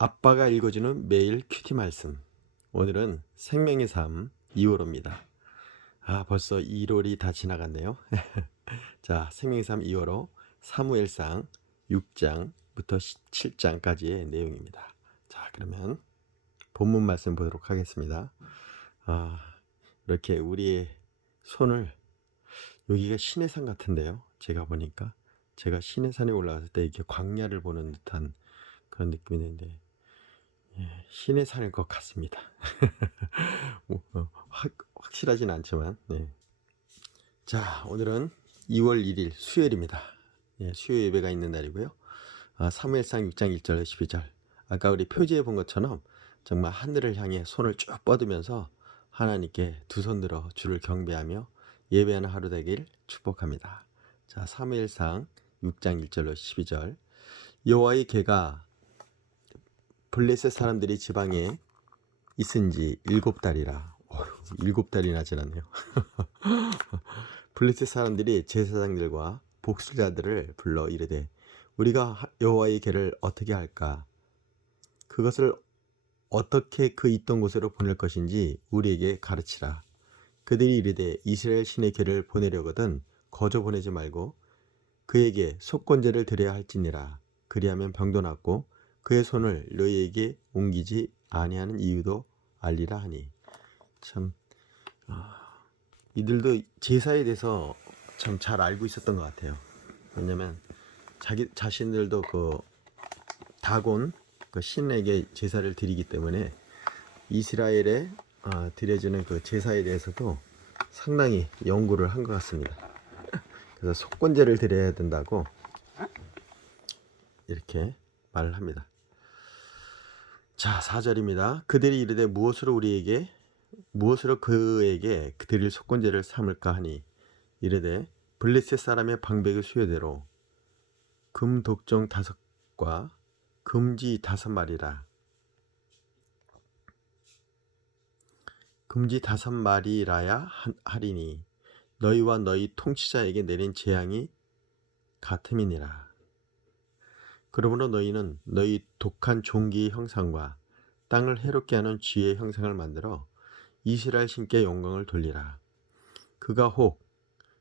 아빠가 읽어주는 매일 큐티 말씀. 오늘은 생명의 삶 2월호입니다. 벌써 1월이 다 지나갔네요. 자, 생명의 삶 2월호 사무엘상 6장부터 7장까지의 내용입니다. 자, 그러면 본문 말씀 보도록 하겠습니다. 이렇게 우리의 손을, 여기가 시내산 같은데요. 제가 보니까 제가 시내산에 올라갔을 때 이렇게 광야를 보는 듯한 그런 느낌이 드는데, 신의 산일 것 같습니다. 확실하진 않지만, 네. 자, 오늘은 2월 1일 수요일입니다. 수요 예배가 있는 날이고요. 사무엘상 6장 1절 12절. 아까 우리 표지에 본 것처럼 정말 하늘을 향해 손을 쭉 뻗으면서 하나님께 두 손 들어 주를 경배하며 예배하는 하루 되길 축복합니다. 자, 사무엘상 6장 1절로 12절. 여호와의 개가 블레셋 사람들이 지방에 있은 지 7달이라. 7달이나 지났네요. 블레셋 사람들이 제사장들과 복술자들을 불러 이르되, 우리가 여호와의 궤를 어떻게 할까? 그것을 어떻게 그 있던 곳으로 보낼 것인지 우리에게 가르치라. 그들이 이르되, 이스라엘 신의 궤를 보내려거든 거저 보내지 말고 그에게 속건제를 드려야 할지니라. 그리하면 병도 낫고 그의 손을 너희에게 옮기지 아니하는 이유도 알리라 하니. 참, 이들도 제사에 대해서 참 잘 알고 있었던 것 같아요. 왜냐면 자기 자신들도 그 다곤, 그 신에게 제사를 드리기 때문에 이스라엘에 드려지는 그 제사에 대해서도 상당히 연구를 한 것 같습니다. 그래서 속건제를 드려야 된다고 이렇게 말을 합니다. 자, 4절입니다. 그들이 이르되, 무엇으로 그에게 드릴 속건제를 삼을까 하니, 이르되 블레셋 사람의 방백의 수요대로 금 독종 5과 금지 5마리라. 금지 5마리라야 하리니 너희와 너희 통치자에게 내린 재앙이 같음이니라. 그러므로 너희는 너희 독한 종기의 형상과 땅을 해롭게 하는 쥐의 형상을 만들어 이스라엘 신께 영광을 돌리라. 그가 혹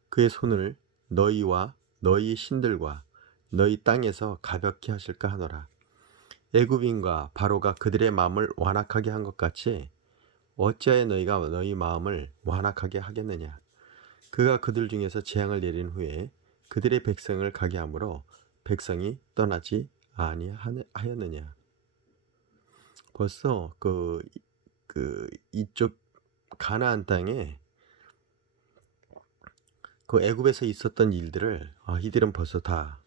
그의 손을 너희와 너희 신들과 너희 땅에서 가볍게 하실까 하노라. 애굽인과 바로가 그들의 마음을 완악하게 한 것 같이 어찌하여 너희가 너희 마음을 완악하게 하겠느냐. 그가 그들 중에서 재앙을 내린 후에 그들의 백성을 가게 하므로 백성이 떠나지 아니하였느냐. 벌써 이쪽 가나안 땅에 그 애굽에서 있었던 일들을 이들은 벌써 다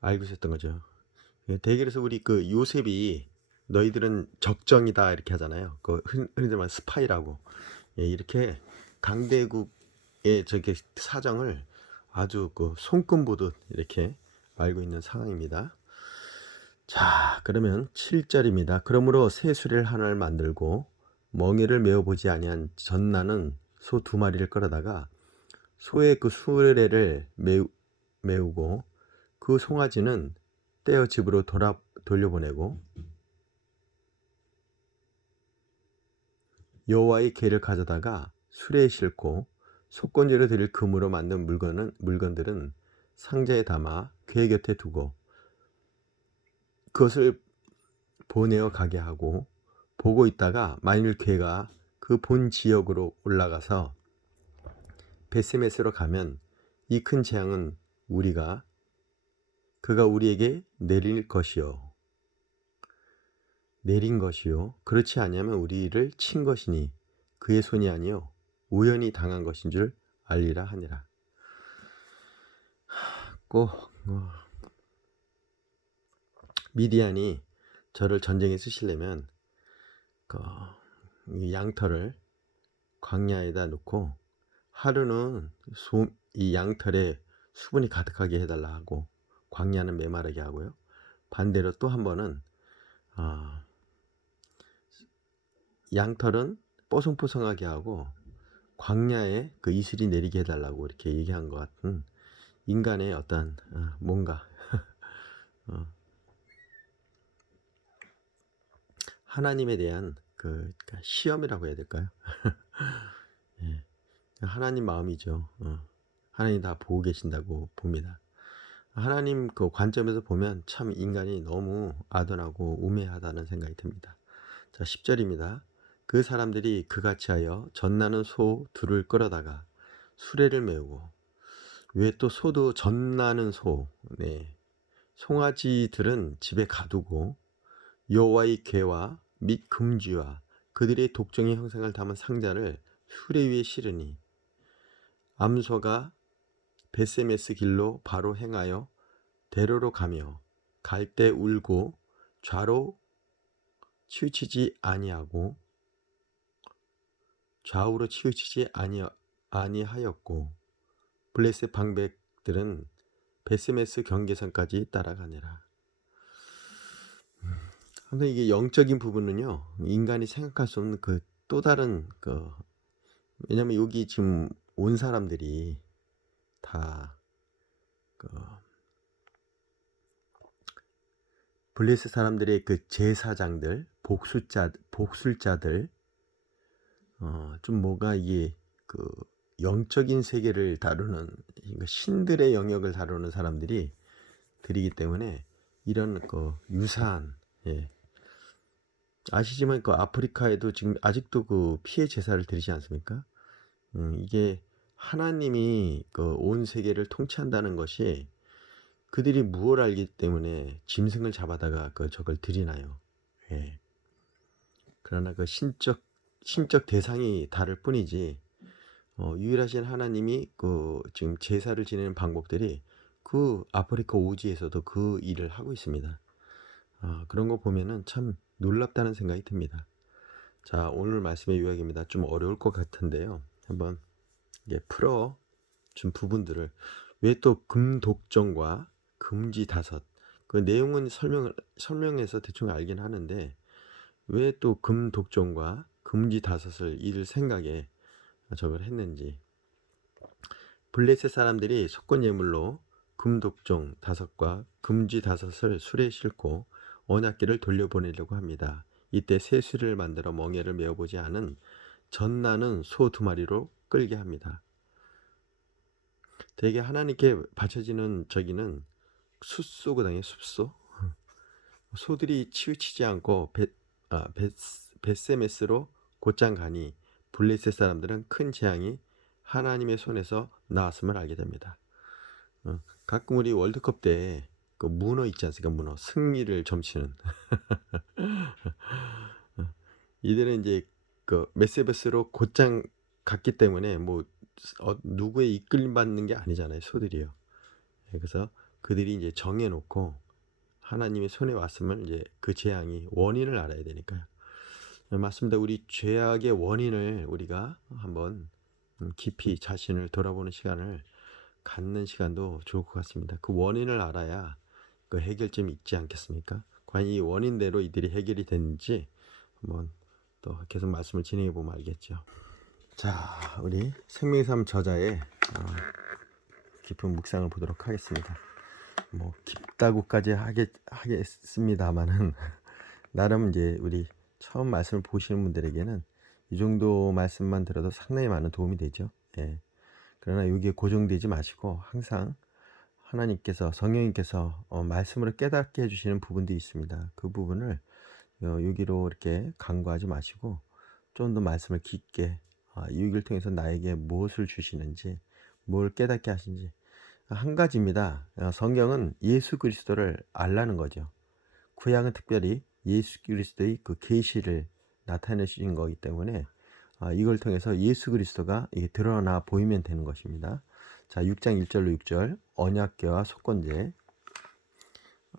알고 있었던 거죠. 대개에서 우리 그 요셉이 너희들은 적정이다 이렇게 하잖아요. 그 흔히 말하는 스파이라고. 이렇게 강대국의 저게 사정을 아주 그 손금 보듯 이렇게 알고 있는 상황입니다. 자, 그러면 7절입니다. 그러므로 새 수레를 하나를 만들고 멍에를 메어보지 아니한 전나는 소 2마리를 끌어다가 소의 그 수레를 메우고 그 송아지는 떼어 집으로 돌려보내고 여호와의 궤를 가져다가 수레에 싣고 속건제로 드릴 금으로 만든 물건들은 상자에 담아 궤 곁에 두고 그것을 보내어 가게 하고, 보고 있다가 만일 궤가 그 본 지역으로 올라가서 베스메스로 가면 이 큰 재앙은 그가 우리에게 내린 것이요 그렇지 아니하면 우리를 친 것이니 그의 손이 아니요 우연히 당한 것인 줄 알리라 하니라. 꼭 미디안이 저를 전쟁에 쓰시려면 이 양털을 광야에다 놓고 하루는 이 양털에 수분이 가득하게 해달라 하고 광야는 메마르게 하고요. 반대로 또 한 번은 양털은 뽀송뽀송하게 하고 광야에 그 이슬이 내리게 해달라고 이렇게 얘기한 것 같은 인간의 어떤 뭔가 하나님에 대한 그러니까 시험이라고 해야 될까요? 예. 하나님 마음이죠. 하나님 다 보고 계신다고 봅니다. 하나님 그 관점에서 보면 참 인간이 너무 아둔하고 우매하다는 생각이 듭니다. 자, 10절입니다. 그 사람들이 그같이 하여 젖나는 소 둘을 끌어다가 수레를 메우고, 왜 또 소도 젖나는 소, 네, 송아지들은 집에 가두고 여호와의 궤와 및 금쥐와 그들의 독정의 형상을 담은 상자를 수레 위에 실으니 암소가 베세메스 길로 바로 행하여 대로로 가며 갈 때 울고 좌로 치우치지 아니하고 좌우로 치우치지 아니하였고 블레셋 방백들은 베세메스 경계선까지 따라가니라. 아무튼 이게 영적인 부분은요, 인간이 생각할 수 없는 그 또 다른 왜냐면 여기 지금 온 사람들이 다 블레셋 사람들의 그 제사장들, 복술자들, 좀 뭐가 이게 영적인 세계를 다루는 신들의 영역을 다루는 사람들이 들이기 때문에 이런 유사한, 예. 아시지만 아프리카에도 지금 아직도 피해 제사를 드리지 않습니까? 이게 하나님이 온 세계를 통치한다는 것이 그들이 무엇을 알기 때문에 짐승을 잡아다가 저걸 드리나요? 예. 그러나 신적 대상이 다를 뿐이지, 유일하신 하나님이 지금 제사를 지내는 방법들이 아프리카 오지에서도 그 일을 하고 있습니다. 그런 거 보면은 참 놀랍다는 생각이 듭니다. 자, 오늘 말씀의 요약입니다. 좀 어려울 것 같은데요. 한번 풀어 준 부분들을, 왜 또 금독정과 금지 다섯, 그 내용은 설명해서 대충 알긴 하는데 왜 또 금독정과 금지 다섯을 이를 생각에 저걸 했는지, 블레셋 사람들이 속건 예물로 금독종 다섯과 금지 다섯을 수레에 싣고 언약궤를 돌려보내려고 합니다. 이때 새 수레를 만들어 멍에를 메어보지 않은 젖나는 소 2마리로 끌게 합니다. 대개 하나님께 바쳐지는 저기는 숫소거든요. 숫소. 소들이 치우치지 않고 벳세메스로 곧장 가니 블레셋 사람들은 큰 재앙이 하나님의 손에서 나왔음을 알게 됩니다. 가끔 우리 월드컵 때 문어 있지 않습니까? 문어 승리를 점치는 이들은 이제 메세베스로 곧장 갔기 때문에 누구의 이끌림 받는 게 아니잖아요, 소들이요. 그래서 그들이 이제 정해놓고 하나님의 손에 왔음을, 이제 그 재앙이 원인을 알아야 되니까요. 맞습니다. 우리 죄악의 원인을 우리가 한번 깊이 자신을 돌아보는 시간을 갖는 시간도 좋을 것 같습니다. 그 원인을 알아야 그 해결점이 있지 않겠습니까? 과연 이 원인대로 이들이 해결이 됐는지 한번 또 계속 말씀을 진행해 보면 알겠죠. 자, 우리 생명의 삶 저자의 깊은 묵상을 보도록 하겠습니다. 깊다고까지 하겠습니다만은 나름 이제 우리 처음 말씀을 보시는 분들에게는 이 정도 말씀만 들어도 상당히 많은 도움이 되죠. 예. 그러나 여기에 고정되지 마시고 항상 하나님께서, 성령님께서 말씀으로 깨닫게 해주시는 부분들이 있습니다. 그 부분을 여기로 이렇게 간과하지 마시고 좀 더 말씀을 깊게, 이 얘기를 통해서 나에게 무엇을 주시는지, 뭘 깨닫게 하신지. 한 가지입니다. 성경은 예수 그리스도를 알라는 거죠. 구약은 특별히 예수 그리스도의 그 계시를 나타내신 거기 때문에 이걸 통해서 예수 그리스도가 드러나 보이면 되는 것입니다. 자, 6장 1절로 6절 언약궤와 속건제.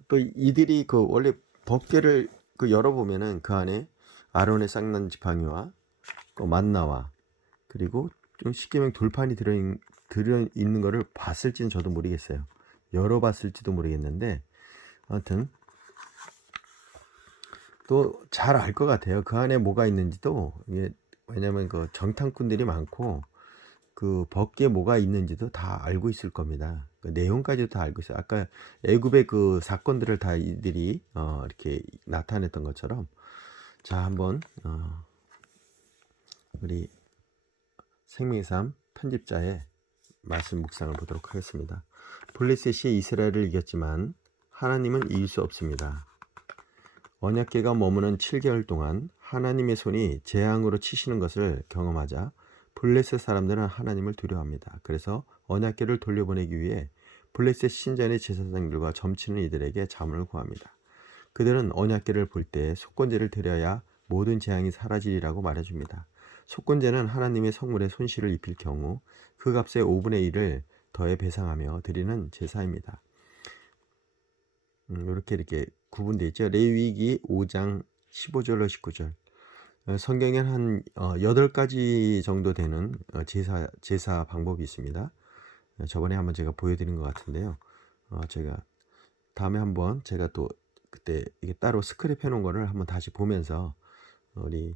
또 이들이 원래 법궤를 열어보면은 그 안에 아론의 쌍난 지팡이와 만나와 그리고 좀 십계명 돌판이 들어있는 거를 봤을지는 저도 모르겠어요. 열어봤을지도 모르겠는데 아무튼 또 잘 알 것 같아요. 그 안에 뭐가 있는지도. 왜냐면 정탐꾼들이 많고 그 법궤에 뭐가 있는지도 다 알고 있을 겁니다. 그 내용까지도 다 알고 있어요. 아까 애굽의 그 사건들을 다 이들이 이렇게 나타냈던 것처럼 자, 한번 우리 생명의 삶 편집자의 말씀 묵상을 보도록 하겠습니다. 블레셋이 이스라엘을 이겼지만 하나님은 이길 수 없습니다. 언약궤가 머무는 7개월 동안 하나님의 손이 재앙으로 치시는 것을 경험하자 블레셋 사람들은 하나님을 두려워합니다. 그래서 언약궤를 돌려보내기 위해 블레셋 신전의 제사장들과 점치는 이들에게 자문을 구합니다. 그들은 언약궤를 볼 때 속건제를 드려야 모든 재앙이 사라지리라고 말해줍니다. 속건제는 하나님의 성물에 손실을 입힐 경우 그 값의 5분의 1을 더해 배상하며 드리는 제사입니다. 이렇게 구분되어 있죠. 레위기 5장 15절로 19절. 성경엔 한 8가지 정도 되는 제사 방법이 있습니다. 저번에 한번 제가 보여드린 것 같은데요. 제가 다음에 한번 제가 또 그때 이게 따로 스크랩 해놓은 거를 한번 다시 보면서 우리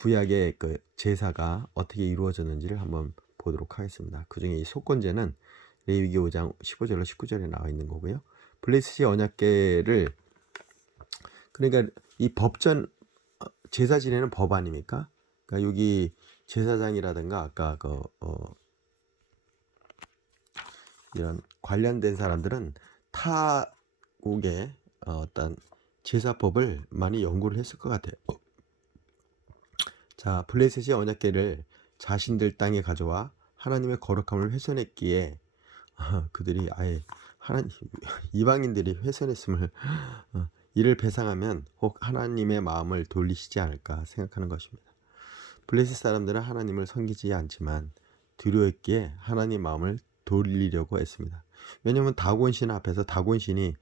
구약의 그 제사가 어떻게 이루어졌는지를 한번 보도록 하겠습니다. 그 중에 이 속건제는 레위기 5장 15절로 19절에 나와 있는 거고요. 블레셋이 언약궤를, 그러니까 이 법전 제사 지내는 법 아닙니까? 그러니까 여기 제사장이라든가 아까 이런 관련된 사람들은 타국의 어떤 제사법을 많이 연구를 했을 것 같아요. 자, 블레셋이 언약궤를 자신들 땅에 가져와 하나님의 거룩함을 훼손했기에 그들이 아예 하나님 이방인들이 훼손했음을 이를 배상하면 혹 하나님의 마음을 돌리시지 않을까 생각하는 것입니다. 블레셋 사람들은 하나님을 섬기지 않지만 두려웠기에 하나님 마음을 돌리려고 했습니다. 왜냐하면 다곤신 앞에서 다곤신이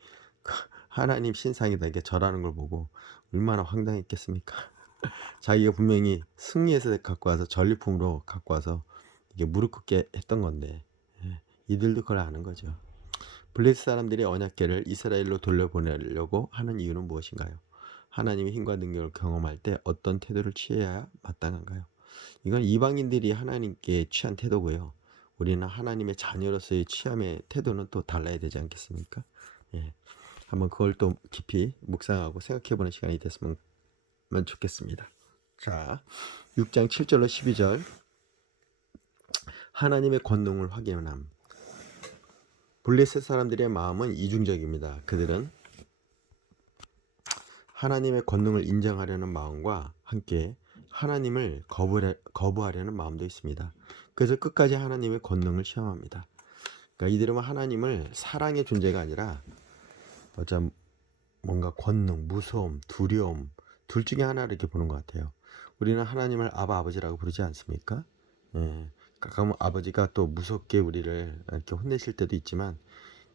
하나님 신상이다 이렇게 절하는 걸 보고 얼마나 황당했겠습니까? 자기가 분명히 승리해서 갖고 와서 전리품으로 갖고 와서 이게 무릎 꿇게 했던 건데 이들도 그걸 아는 거죠. 블레셋 사람들이 언약궤를 이스라엘로 돌려보내려고 하는 이유는 무엇인가요? 하나님의 힘과 능력을 경험할 때 어떤 태도를 취해야 마땅한가요? 이건 이방인들이 하나님께 취한 태도고요. 우리는 하나님의 자녀로서의 취함의 태도는 또 달라야 되지 않겠습니까? 예, 한번 그걸 또 깊이 묵상하고 생각해보는 시간이 됐으면 좋겠습니다. 자, 6장 7절로 12절 하나님의 권능을 확인함. 블레셋 사람들의 마음은 이중적입니다. 그들은 하나님의 권능을 인정하려는 마음과 함께 하나님을 거부하려는 마음도 있습니다. 그래서 끝까지 하나님의 권능을 시험합니다. 그러니까 이들은 하나님을 사랑의 존재가 아니라 어쩜 뭔가 권능, 무서움, 두려움 둘 중에 하나를 이렇게 보는 것 같아요. 우리는 하나님을 아버지라고 부르지 않습니까? 예. 가끔 아버지가 또 무섭게 우리를 이렇게 혼내실 때도 있지만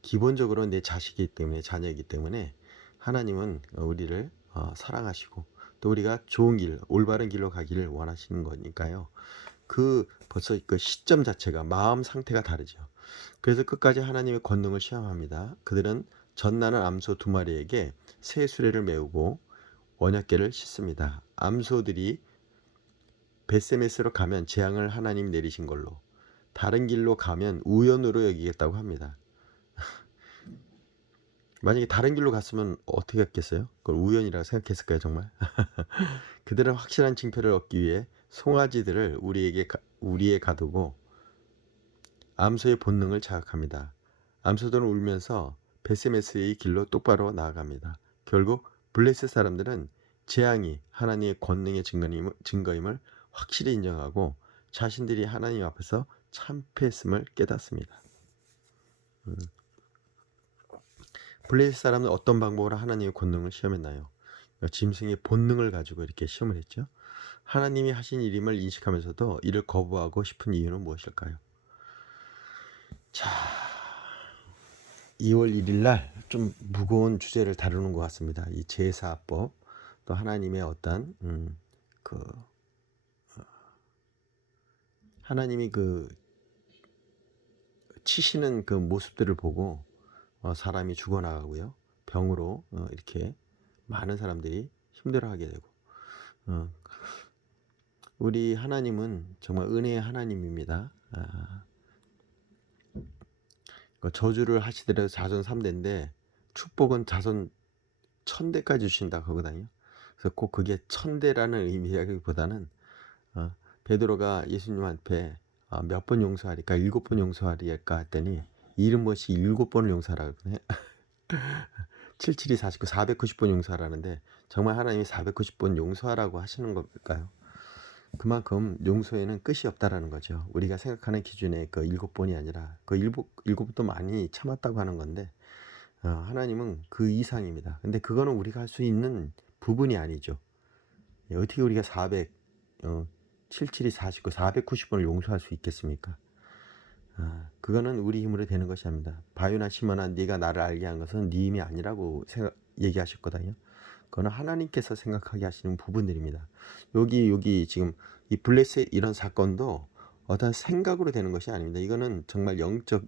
기본적으로 내 자식이기 때문에, 자녀이기 때문에 하나님은 우리를 사랑하시고 또 우리가 좋은 길, 올바른 길로 가기를 원하시는 거니까요. 벌써 그 시점 자체가 마음 상태가 다르죠. 그래서 끝까지 하나님의 권능을 시험합니다. 그들은 젖나는 암소 2마리에게 새 수레를 메우고 언약궤를 싣습니다. 암소들이 벳세메스로 가면 재앙을 하나님 내리신 걸로, 다른 길로 가면 우연으로 여기겠다고 합니다. 만약에 다른 길로 갔으면 어떻게 했겠어요? 그걸 우연이라고 생각했을까요, 정말? 그들은 확실한 징표를 얻기 위해 송아지들을 우리에 가두고 암소의 본능을 자극합니다. 암소들은 울면서 벳세메스의 길로 똑바로 나아갑니다. 결국 블레셋 사람들은 재앙이 하나님의 권능의 증거임을 확실히 인정하고 자신들이 하나님 앞에서 참패했음을 깨닫습니다. 블레셋 사람은 어떤 방법으로 하나님의 권능을 시험했나요? 짐승의 본능을 가지고 이렇게 시험을 했죠. 하나님이 하신 일임을 인식하면서도 이를 거부하고 싶은 이유는 무엇일까요? 자, 2월 1일 날 좀 무거운 주제를 다루는 것 같습니다. 이 제사법, 또 하나님의 어떤 하나님이 치시는 그 모습들을 보고 사람이 죽어나가고요. 병으로 이렇게 많은 사람들이 힘들어하게 되고, 우리 하나님은 정말 은혜의 하나님입니다. 저주를 하시더라도 자손 3대인데 축복은 자손 1000대까지 주신다 그거거든요. 그래서 꼭 그게 천대라는 의미라기보다는 베드로가 예수님한테 몇 번 용서하리까? 7번 용서하리까? 했더니 이름 못이 7번을 용서하라고 그러네. 77이 49, 490번 용서하라는데 정말 하나님이 490번 용서하라고 하시는 걸까요? 그만큼 용서에는 끝이 없다라는 거죠. 우리가 생각하는 기준의 그 7번이 아니라 그 7번도 많이 참았다고 하는 건데 하나님은 그 이상입니다. 근데 그거는 우리가 할 수 있는 부분이 아니죠. 어떻게 우리가 77이 49, 490번을 용서할 수 있겠습니까? 그거는 우리 힘으로 되는 것이 아닙니다. 바유나 시몬아 네가 나를 알게 한 것은 네 힘이 아니라고 얘기하셨거든요. 그거는 하나님께서 생각하게 하시는 부분들입니다. 여기 지금 이 블레셋 이런 사건도 어떤 생각으로 되는 것이 아닙니다. 이거는 정말 영적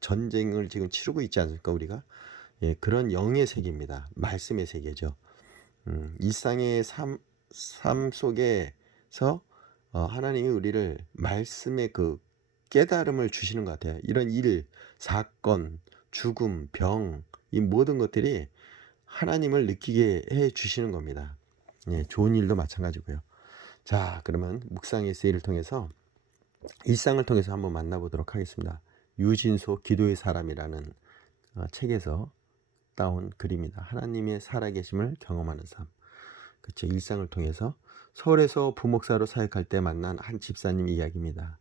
전쟁을 지금 치르고 있지 않습니까, 우리가? 예, 그런 영의 세계입니다. 말씀의 세계죠. 일상의 삶 속에서 하나님이 우리를 말씀의 그 깨달음을 주시는 것 같아요. 이런 일, 사건, 죽음, 병, 이 모든 것들이 하나님을 느끼게 해 주시는 겁니다. 예, 좋은 일도 마찬가지고요. 자, 그러면 묵상의 세일을 통해서 일상을 통해서 한번 만나보도록 하겠습니다. 유진소 기도의 사람이라는 책에서 따온 글입니다. 하나님의 살아계심을 경험하는 삶. 그렇죠. 일상을 통해서 서울에서 부목사로 사역할 때 만난 한 집사님 이야기입니다.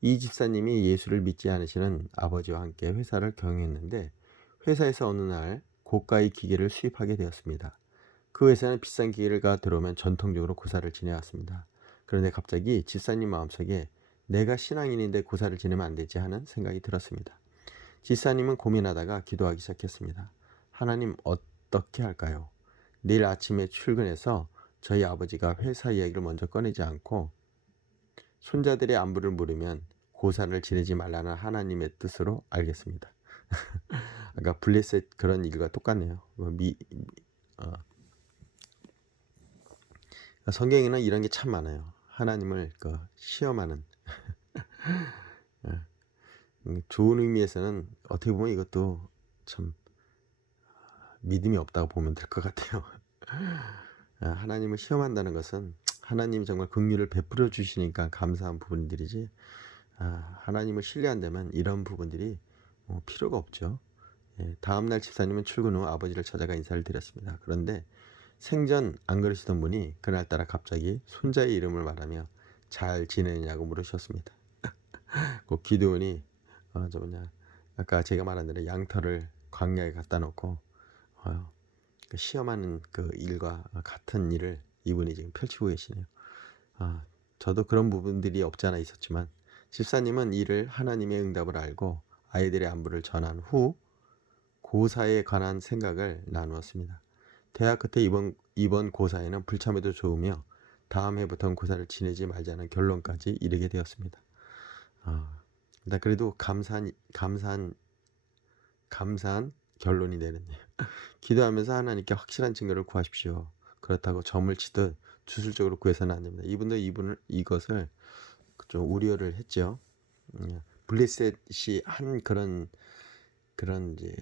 이 집사님이 예수를 믿지 않으시는 아버지와 함께 회사를 경영했는데 회사에서 어느 날 고가의 기계를 수입하게 되었습니다. 그 회사는 비싼 기계가 들어오면 전통적으로 고사를 지내왔습니다. 그런데 갑자기 집사님 마음속에 내가 신앙인인데 고사를 지내면 안 되지 하는 생각이 들었습니다. 집사님은 고민하다가 기도하기 시작했습니다. 하나님, 어떻게 할까요? 내일 아침에 출근해서 저희 아버지가 회사 이야기를 먼저 꺼내지 않고 손자들의 안부를 물으면 고사를 지내지 말라는 하나님의 뜻으로 알겠습니다. 아까 블레셋 그런 일과 똑같네요. 성경에는 이런 게 참 많아요. 하나님을 시험하는 좋은 의미에서는 어떻게 보면 이것도 참 믿음이 없다고 보면 될 것 같아요. 하나님을 시험한다는 것은 하나님이 정말 긍휼을 베풀어 주시니까 감사한 부분들이지 하나님을 신뢰한다면 이런 부분들이 필요가 없죠. 예, 다음날 집사님은 출근 후 아버지를 찾아가 인사를 드렸습니다. 그런데 생전 안 그러시던 분이 그날따라 갑자기 손자의 이름을 말하며 잘 지내느냐고 물으셨습니다. 그 기도원이 아까 제가 말한 대로 양털을 광야에 갖다 놓고 그 시험하는 그 일과 같은 일을 이분이 지금 펼치고 계시네요. 저도 그런 부분들이 없지 않아 있었지만 집사님은 이를 하나님의 응답을 알고 아이들의 안부를 전한 후 고사에 관한 생각을 나누었습니다. 대학 끝에 이번 고사에는 불참해도 좋으며 다음 해부터는 고사를 지내지 말자는 결론까지 이르게 되었습니다. 그래도 감사한 결론이 되는데요. 기도하면서 하나님께 확실한 증거를 구하십시오. 그렇다고 점을 치듯 주술적으로 구해서는 안 됩니다. 이것을 좀 우려를 했죠. 블레셋이 한 그런 이제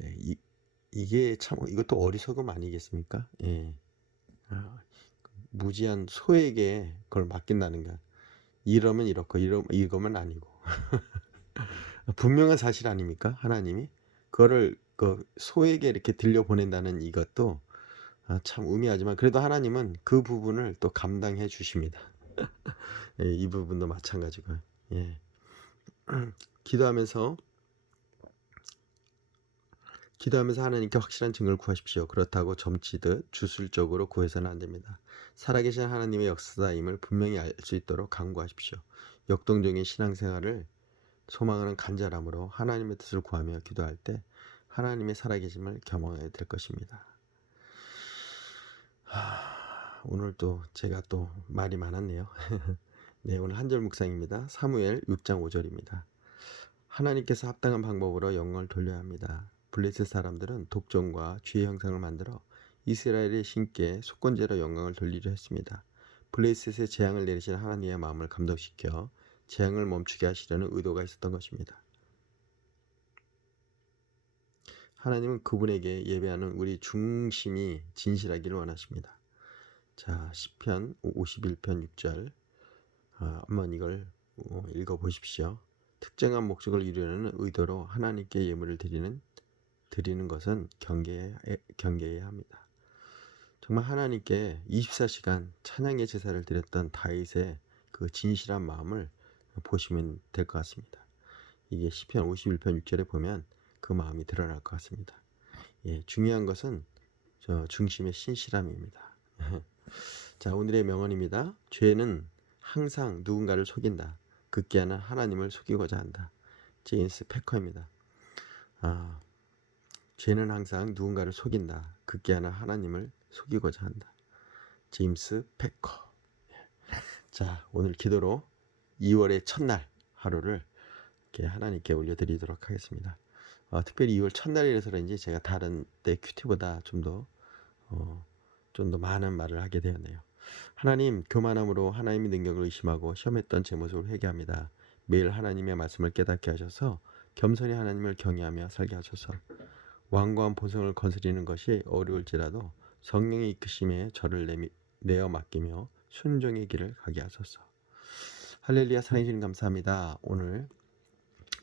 이게 참 이것도 어리석음 아니겠습니까? 예. 무지한 소에게 그걸 맡긴다는 것. 이러면 이렇고 이거면 아니고. 분명한 사실 아닙니까? 하나님이 그거를 그 소에게 이렇게 들려보낸다는 이것도 참 의미하지만 그래도 하나님은 그 부분을 또 감당해 주십니다. 예, 이 부분도 마찬가지고요. 예. 기도하면서 하나님께 확실한 증거를 구하십시오. 그렇다고 점치듯 주술적으로 구해서는 안 됩니다. 살아계신 하나님의 역사임을 분명히 알 수 있도록 강구하십시오. 역동적인 신앙생활을 소망하는 간절함으로 하나님의 뜻을 구하며 기도할 때 하나님의 살아계심을 경험하게 될 것입니다. 오늘 또 제가 또 말이 많았네요. 네, 오늘 한절 묵상입니다. 사무엘 6장 5절입니다. 하나님께서 합당한 방법으로 영광을 돌려야 합니다. 블레셋 사람들은 독점과 죄의 형상을 만들어 이스라엘의 신께 속건제로 영광을 돌리려 했습니다. 블레셋에 재앙을 내리신 하나님의 마음을 감동시켜 재앙을 멈추게 하시려는 의도가 있었던 것입니다. 하나님은 그분에게 예배하는 우리 중심이 진실하기를 원하십니다. 자, 시편 51편 6절. 한번 이걸 읽어 보십시오. 특정한 목적을 이루려는 의도로 하나님께 예물을 드리는 것은 경계해야 합니다. 정말 하나님께 24시간 찬양의 제사를 드렸던 다윗의 그 진실한 마음을 보시면 될 것 같습니다. 이게 시편 51편 6절에 보면 그 마음이 드러날 것 같습니다. 예, 중요한 것은 저 중심의 신실함입니다. 자, 오늘의 명언입니다. 죄는 항상 누군가를 속인다. 급기야는 하나님을 속이고자 한다. 제임스 패커입니다. 죄는 항상 누군가를 속인다. 급기야는 하나님을 속이고자 한다. 제임스 패커. 자, 오늘 기도로 2월의 첫날 하루를 이렇게 하나님께 올려드리도록 하겠습니다. 특별히 2월 첫날이라서 그런지 제가 다른 때 큐티보다 좀 더 많은 말을 하게 되었네요. 하나님, 교만함으로 하나님의 능력을 의심하고 시험했던 제 모습을 회개합니다. 매일 하나님의 말씀을 깨닫게 하셔서 겸손히 하나님을 경외하며 살게 하소서. 완고한 보성을 거스리는 것이 어려울지라도 성령의 이끄심에 저를 내어 맡기며 순종의 길을 가게 하소서. 할렐루야. 사랑해 주님 감사합니다. 오늘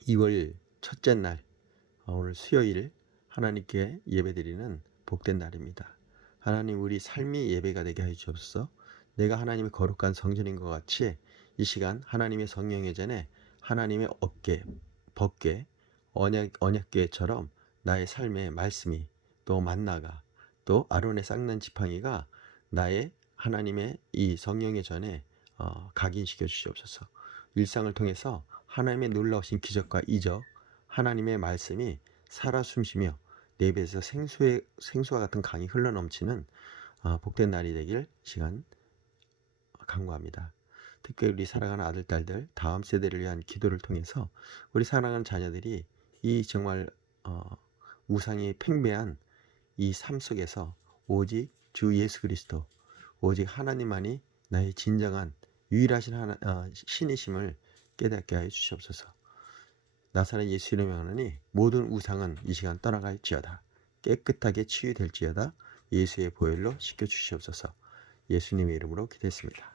2월 첫째 날, 오늘 수요일 하나님께 예배드리는 복된 날입니다. 하나님, 우리 삶이 예배가 되게 해 주옵소서. 내가 하나님의 거룩한 성전인 것 같이 이 시간 하나님의 성령의 전에 하나님의 법궤, 언약궤처럼 나의 삶의 말씀이 또 만나가 또 아론의 쌍난 지팡이가 나의 하나님의 이 성령의 전에 각인시켜 주시옵소서. 일상을 통해서 하나님의 놀라우신 기적과 이적, 하나님의 말씀이 살아 숨쉬며 내 입에서 생수와 같은 강이 흘러넘치는 복된 날이 되길 시간 간구합니다. 특별히 우리 사랑하는 아들, 딸들, 다음 세대를 위한 기도를 통해서 우리 사랑하는 자녀들이 이 정말 우상이 팽배한 이 삶 속에서 오직 주 예수 그리스도, 오직 하나님만이 나의 진정한 유일하신 신이심을 깨닫게 하여 주시옵소서. 나사렛 예수 이름으로 명하노니 모든 우상은 이 시간 떠나갈지어다. 깨끗하게 치유될지어다. 예수의 보혈로 씻겨 주시옵소서. 예수님의 이름으로 기도했습니다.